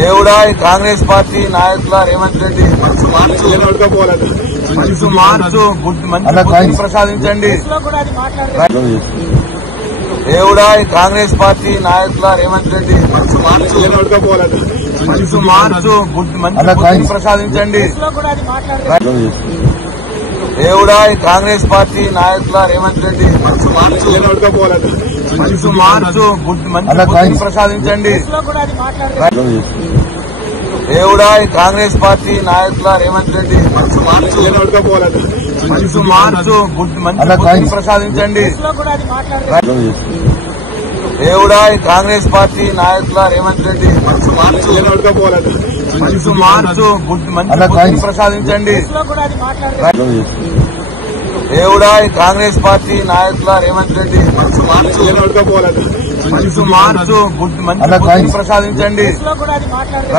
దేవుడా ఈ కాంగ్రెస్ పార్టీ నాయకుల రేవంత్ రెడ్డి మనసు మార్చు బుద్ధిని ప్రసాదించండి. దేవుడా ఈ కాంగ్రెస్ పార్టీ నాయకుల రేవంత్ రెడ్డి మనసు మార్చు బుద్ధిని ప్రసాదించండి. దేవుడా ఈ కాంగ్రెస్ పార్టీ నాయకుల రేవంత్ రెడ్డి మనసు మార్చు బుద్ధిని ప్రసాదించండి. దేవుడా ఈ కాంగ్రెస్ పార్టీ నాయకుల రేవంత్ రెడ్డి మనసు మార్చు బుద్ధిని ప్రసాదించండి. దేవుడా ఈ కాంగ్రెస్ పార్టీ నాయకుల రేవంత్ రెడ్డి మనసు మార్చు బుద్ధిని ప్రసాదించండి. దేవుడా ఈ కాంగ్రెస్ పార్టీ నాయకుల రేవంత్ రెడ్డి మనసు మార్చు బుద్ధిని ప్రసాదించండి.